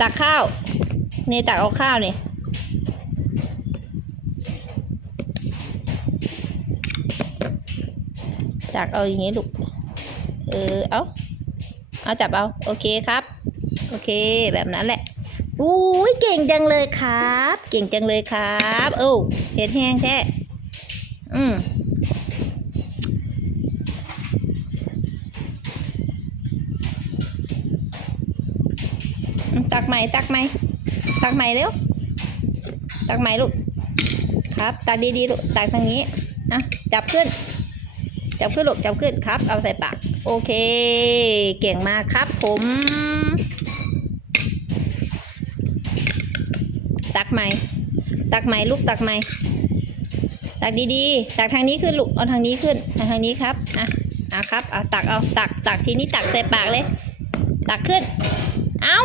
ตักข้าวนี่ตักเอาข้าวนี่ตักเอาอย่างนี้ลูกเอาจับเอาโอเคครับโอเคแบบนั้นแหละอุ้ยเก่งจังเลยครับเก่งจังเลยครับเห็ดแห้งแท้ตักใหม่ตักใหม่ตักใหม่เร็วตักใหม่ลูกครับตักดีๆลูกตักทางนี้จับขึ้นลูกจับขึ้นครับเอาใส่ปากโอเคเก่งมากครับผมตักใหม่ลูกตักใหม่ตักดีๆตักทางนี้ขึ้นลูกเอาทางนี้ขึ้นทางนี้ครับครับเอาตักทีนี้ตักใส่ปากเลยตักขึ้นเอ้า